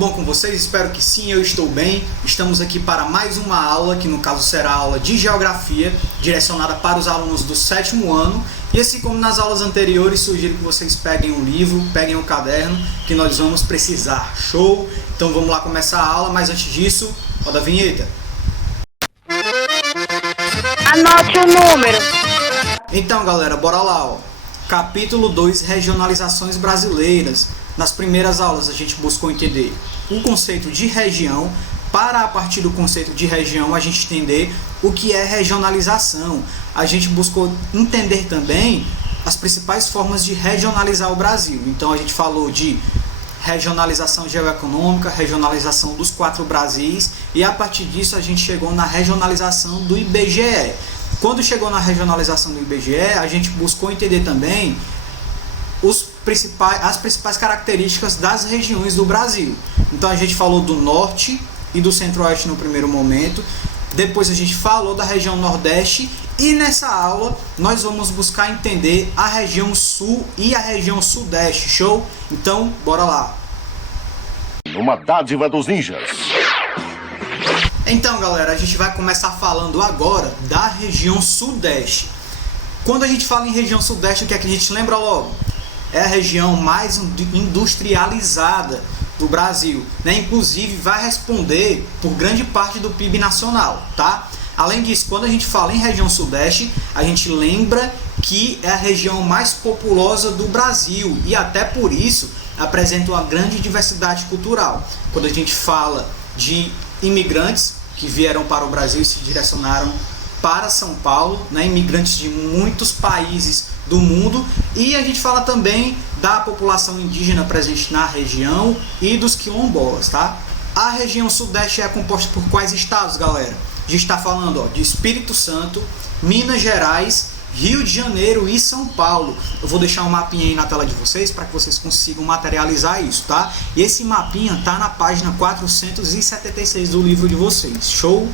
bom com vocês? Espero que sim, eu estou bem. Estamos aqui para mais uma aula, que no caso será a aula de Geografia, direcionada para os alunos do 7º ano. E assim como nas aulas anteriores, sugiro que vocês peguem o livro, peguem o caderno, que nós vamos precisar. Show? Então vamos lá começar a aula, mas antes disso, roda a vinheta. Anote o número. Então galera, bora lá, ó. Capítulo 2, Regionalizações Brasileiras. Nas primeiras aulas a gente buscou entender o conceito de região, para a partir do conceito de região a gente entender o que é regionalização. A gente buscou entender também as principais formas de regionalizar o Brasil. Então a gente falou de regionalização geoeconômica, regionalização dos 4 Brasis, e a partir disso a gente chegou na regionalização do IBGE. Quando chegou na regionalização do IBGE, a gente buscou entender também as principais características das regiões do Brasil. Então a gente falou do norte e do centro-oeste no primeiro momento, depois a gente falou da região nordeste, e nessa aula nós vamos buscar entender a região sul e a região sudeste. Show? Então bora lá. Uma dádiva dos ninjas. Então galera, a gente vai começar falando agora da região sudeste. Quando a gente fala em região sudeste, o que é que a gente lembra logo? É a região mais industrializada do Brasil, né? Inclusive vai responder por grande parte do PIB nacional, tá? Além disso, quando a gente fala em região sudeste, a gente lembra que é a região mais populosa do Brasil e até por isso apresenta uma grande diversidade cultural. Quando a gente fala de imigrantes que vieram para o Brasil e se direcionaram para São Paulo, né? Imigrantes de muitos países do mundo, e a gente fala também da população indígena presente na região e dos quilombolas, tá? A região sudeste é composta por quais estados, galera? A gente está falando, ó, de Espírito Santo, Minas Gerais, Rio de Janeiro e São Paulo. Eu vou deixar um mapinha aí na tela de vocês para que vocês consigam materializar isso, tá? E esse mapinha tá na página 476 do livro de vocês. Show?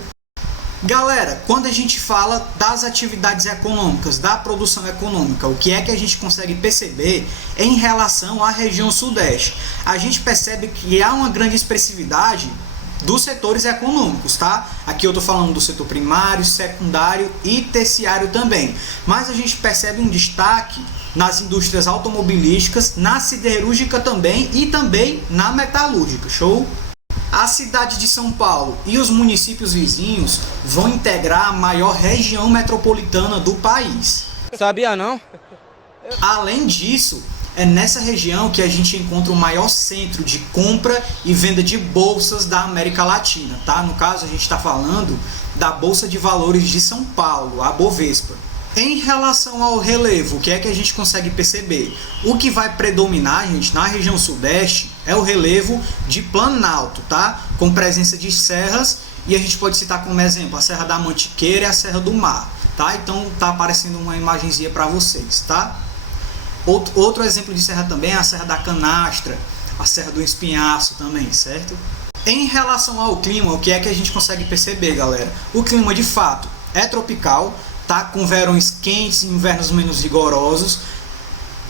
Galera, quando a gente fala das atividades econômicas, da produção econômica, o que é que a gente consegue perceber em relação à região sudeste? A gente percebe que há uma grande expressividade dos setores econômicos, tá? Aqui eu tô falando do setor primário, secundário e terciário também. Mas a gente percebe um destaque nas indústrias automobilísticas, na siderúrgica também e também na metalúrgica. Show? A cidade de São Paulo e os municípios vizinhos vão integrar a maior região metropolitana do país. Sabia não? Além disso, é nessa região que a gente encontra o maior centro de compra e venda de bolsas da América Latina, tá? No caso, a gente está falando da Bolsa de Valores de São Paulo, a Bovespa. Em relação ao relevo, o que é que a gente consegue perceber? O que vai predominar, gente, na região sudeste é o relevo de planalto, tá? Com presença de serras, e a gente pode citar como exemplo a Serra da Mantiqueira e a Serra do Mar, tá? Então tá aparecendo uma imagenzinha para vocês, tá? Outro exemplo de serra também é a Serra da Canastra, a Serra do Espinhaço também, certo? Em relação ao clima, o que é que a gente consegue perceber, galera? O clima de fato é tropical, tá? Com verões quentes e invernos menos rigorosos.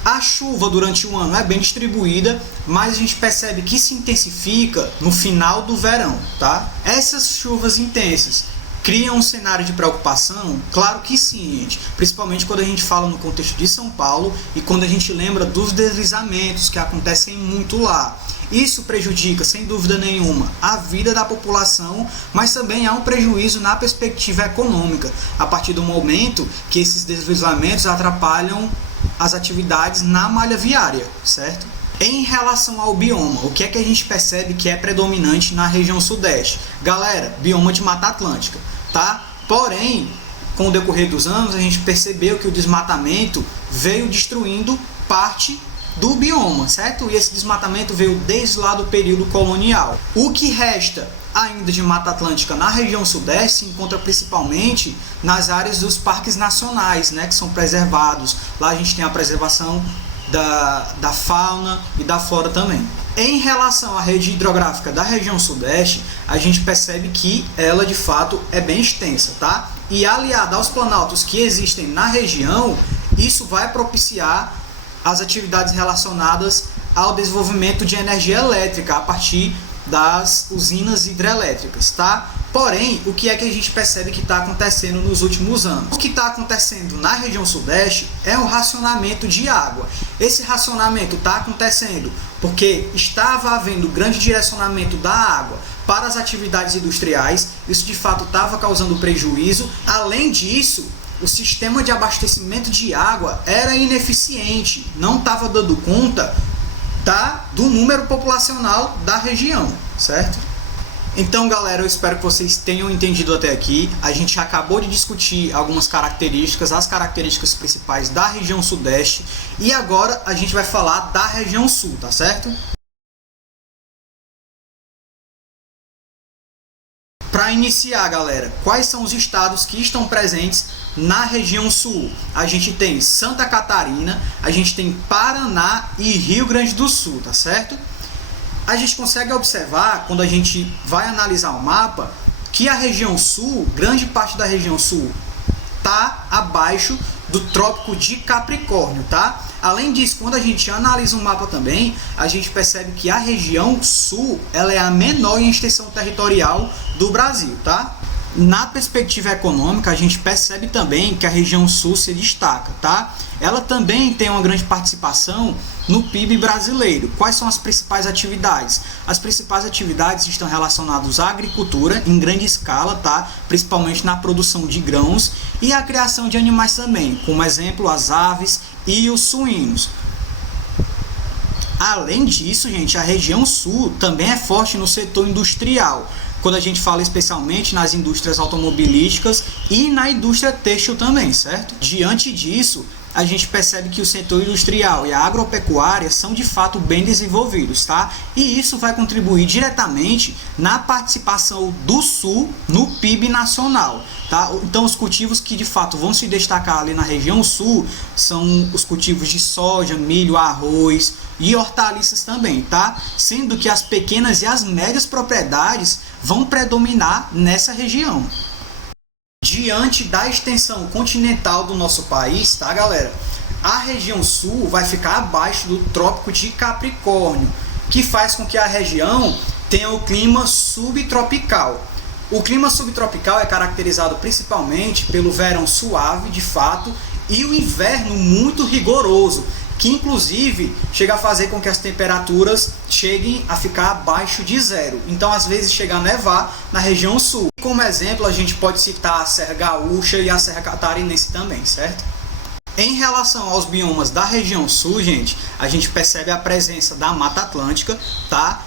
A chuva durante o ano é bem distribuída, mas a gente percebe que se intensifica no final do verão, tá? Essas chuvas intensas criam um cenário de preocupação? Claro que sim, gente. Principalmente quando a gente fala no contexto de São Paulo e quando a gente lembra dos deslizamentos que acontecem muito lá. Isso prejudica, sem dúvida nenhuma, a vida da população, mas também há um prejuízo na perspectiva econômica, a partir do momento que esses deslizamentos atrapalham as atividades na malha viária, certo? Em relação ao bioma, o que é que a gente percebe que é predominante na região sudeste? Galera, bioma de Mata Atlântica, tá? Porém, com o decorrer dos anos, a gente percebeu que o desmatamento veio destruindo parte do bioma, certo? E esse desmatamento veio desde lá do período colonial. O que resta ainda de Mata Atlântica na região sudeste se encontra principalmente nas áreas dos parques nacionais, né, que são preservados. Lá a gente tem a preservação da fauna e da flora também. Em relação à rede hidrográfica da região sudeste, a gente percebe que ela de fato é bem extensa, tá? E aliada aos planaltos que existem na região, isso vai propiciar as atividades relacionadas ao desenvolvimento de energia elétrica a partir das usinas hidrelétricas, tá? Porém, o que é que a gente percebe que está acontecendo nos últimos anos? O que está acontecendo na região sudeste é o racionamento de água. Esse racionamento está acontecendo porque estava havendo grande direcionamento da água para as atividades industriais. Isso de fato estava causando prejuízo. Além disso, o sistema de abastecimento de água era ineficiente, não estava dando conta do número populacional da região, certo? Então, galera, eu espero que vocês tenham entendido até aqui. A gente acabou de discutir algumas características, as características principais da região sudeste, e agora a gente vai falar da região sul, tá certo? Para iniciar, galera, quais são os estados que estão presentes na região sul? A gente tem Santa Catarina, a gente tem Paraná e Rio Grande do Sul, tá certo? A gente consegue observar, quando a gente vai analisar o mapa, que a região sul, grande parte da região sul, está abaixo do Trópico de Capricórnio, tá? Além disso, quando a gente analisa o mapa também, a gente percebe que a região sul, ela é a menor em extensão territorial do Brasil, tá? Na perspectiva econômica, a gente percebe também que a região sul se destaca, tá? Ela também tem uma grande participação no PIB brasileiro. Quais são as principais atividades? As principais atividades estão relacionadas à agricultura em grande escala, tá? Principalmente na produção de grãos e a criação de animais também, como exemplo as aves e os suínos. Além disso, gente, a região sul também é forte no setor industrial, quando a gente fala especialmente nas indústrias automobilísticas e na indústria têxtil também, certo? Diante disso, a gente percebe que o setor industrial e a agropecuária são de fato bem desenvolvidos, tá? E isso vai contribuir diretamente na participação do sul no PIB nacional, tá? Então os cultivos que de fato vão se destacar ali na região sul são os cultivos de soja, milho, arroz e hortaliças também, tá? Sendo que as pequenas e as médias propriedades vão predominar nessa região. Diante da extensão continental do nosso país, tá, galera? A região sul vai ficar abaixo do Trópico de Capricórnio, que faz com que a região tenha o clima subtropical. O clima subtropical é caracterizado principalmente pelo verão suave, de fato, e o inverno muito rigoroso, que inclusive chega a fazer com que as temperaturas cheguem a ficar abaixo de zero. Então, às vezes, chega a nevar na região sul. Como exemplo, a gente pode citar a Serra Gaúcha e a Serra Catarinense também, certo? Em relação aos biomas da região sul, gente, a gente percebe a presença da Mata Atlântica, tá?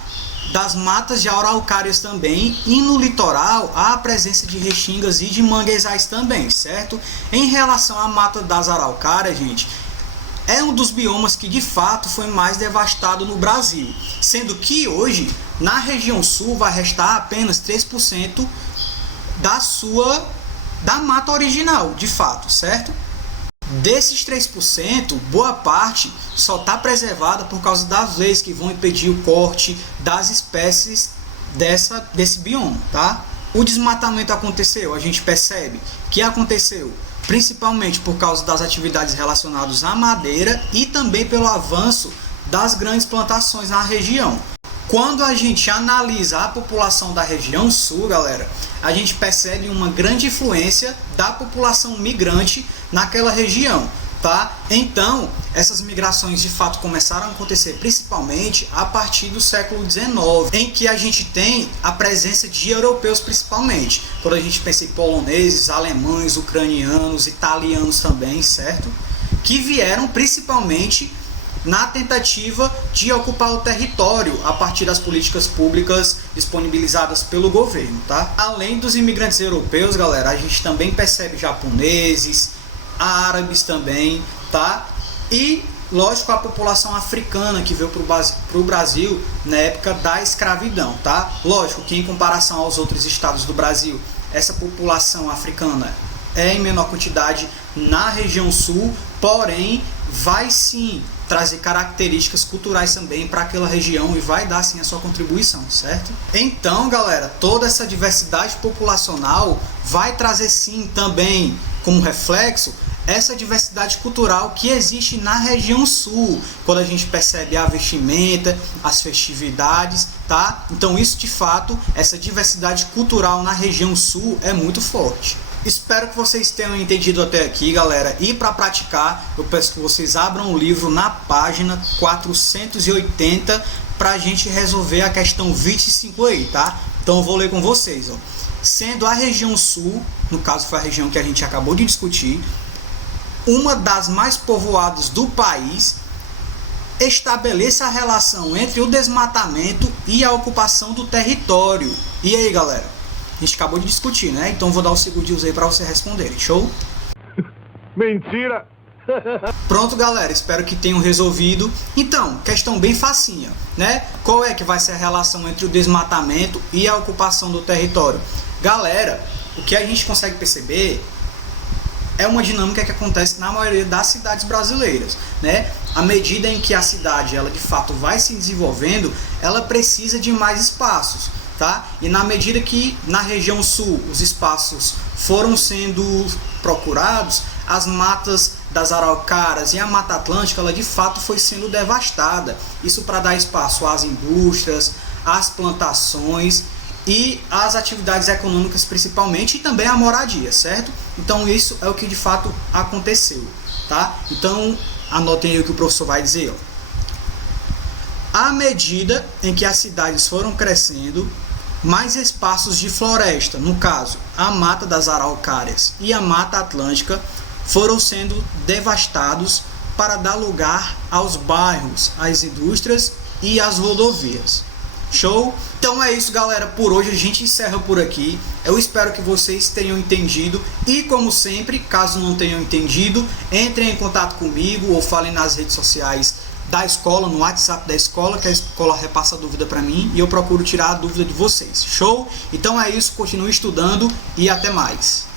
Das matas de araucárias também, e no litoral há a presença de restingas e de manguezais também, certo? Em relação à Mata das Araucárias, gente, é um dos biomas que de fato foi mais devastado no Brasil, sendo que hoje na região sul vai restar apenas 3% da mata original, de fato, certo? Desses 3%, boa parte só está preservada por causa das leis que vão impedir o corte das espécies desse bioma, tá? O desmatamento aconteceu, a gente percebe que aconteceu principalmente por causa das atividades relacionadas à madeira e também pelo avanço das grandes plantações na região. Quando a gente analisa a população da região sul, galera, a gente percebe uma grande influência da população migrante naquela região, tá? Então, essas migrações de fato começaram a acontecer principalmente a partir do século XIX, em que a gente tem a presença de europeus principalmente. Quando a gente pensa em poloneses, alemães, ucranianos, italianos também, certo? Que vieram principalmente na tentativa de ocupar o território a partir das políticas públicas disponibilizadas pelo governo, tá? Além dos imigrantes europeus, galera, a gente também percebe japoneses, árabes também, tá? E, lógico, a população africana que veio para o Brasil na época da escravidão, tá? Lógico que em comparação aos outros estados do Brasil, essa população africana é em menor quantidade na região sul, porém vai sim trazer características culturais também para aquela região e vai dar sim a sua contribuição, certo? Então, galera, toda essa diversidade populacional vai trazer sim também como reflexo essa diversidade cultural que existe na região sul, quando a gente percebe a vestimenta, as festividades, tá? Então isso de fato, essa diversidade cultural na região sul é muito forte. Espero que vocês tenham entendido até aqui, galera. E para praticar, eu peço que vocês abram o livro na página 480 para a gente resolver a questão 25 aí, tá? Então eu vou ler com vocês, ó. Sendo a região sul, no caso foi a região que a gente acabou de discutir, uma das mais povoadas do país, estabeleça a relação entre o desmatamento e a ocupação do território. E aí, galera? A gente acabou de discutir, né? Então vou dar os segundinhos aí para você responderem. Show? Mentira! Pronto, galera. Espero que tenham resolvido. Então, questão bem facinha, né? Qual é que vai ser a relação entre o desmatamento e a ocupação do território? Galera, o que a gente consegue perceber é uma dinâmica que acontece na maioria das cidades brasileiras, né? À medida em que a cidade, ela de fato vai se desenvolvendo, ela precisa de mais espaços, tá? E na medida que na região sul os espaços foram sendo procurados, as matas das araucárias e a Mata Atlântica, ela de fato foi sendo devastada. Isso para dar espaço às indústrias, às plantações e às atividades econômicas principalmente, e também à moradia, certo? Então isso é o que de fato aconteceu, tá? Então anotem aí o que o professor vai dizer, ó. À medida em que as cidades foram crescendo, mais espaços de floresta, no caso a Mata das Araucárias e a Mata Atlântica, foram sendo devastados para dar lugar aos bairros, às indústrias e às rodovias. Show? Então é isso, galera. Por hoje a gente encerra por aqui. Eu espero que vocês tenham entendido. E como sempre, caso não tenham entendido, entrem em contato comigo ou falem nas redes sociais da escola, no WhatsApp da escola, que a escola repassa a dúvida para mim e eu procuro tirar a dúvida de vocês. Show? Então é isso. Continue estudando e até mais.